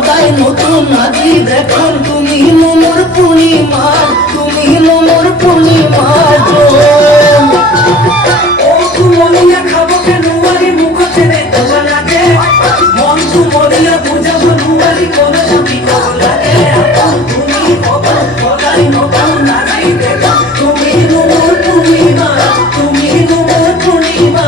সদাই নতুন আজি দেখুন তুমি মোর পূর্ণিমার, তুমি মোর পূর্ণিমার ও তুমনিয়া খাবো কেন নুয়ারি মুখ চেনে তোলা লাগে, মন তুমনিয়া বুঝাবো নুয়ারি কোন ছবি লাগে। তুমি খবর সদাই নতুন আজি দেখো তুমি মোর পূর্ণিমা, তুমি মোর পূর্ণিমা।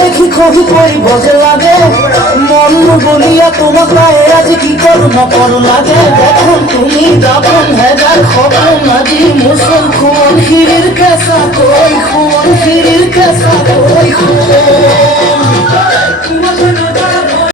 দেখি কবি করি বজে লাগে মন বলিয়া তোমার গায়ে আজ কি করু না করু লাগে দেখুন তুমি দাপন হেজার খপন আজি মুসল খুন হিরির কেসা কই খুন হিরির কেসা কই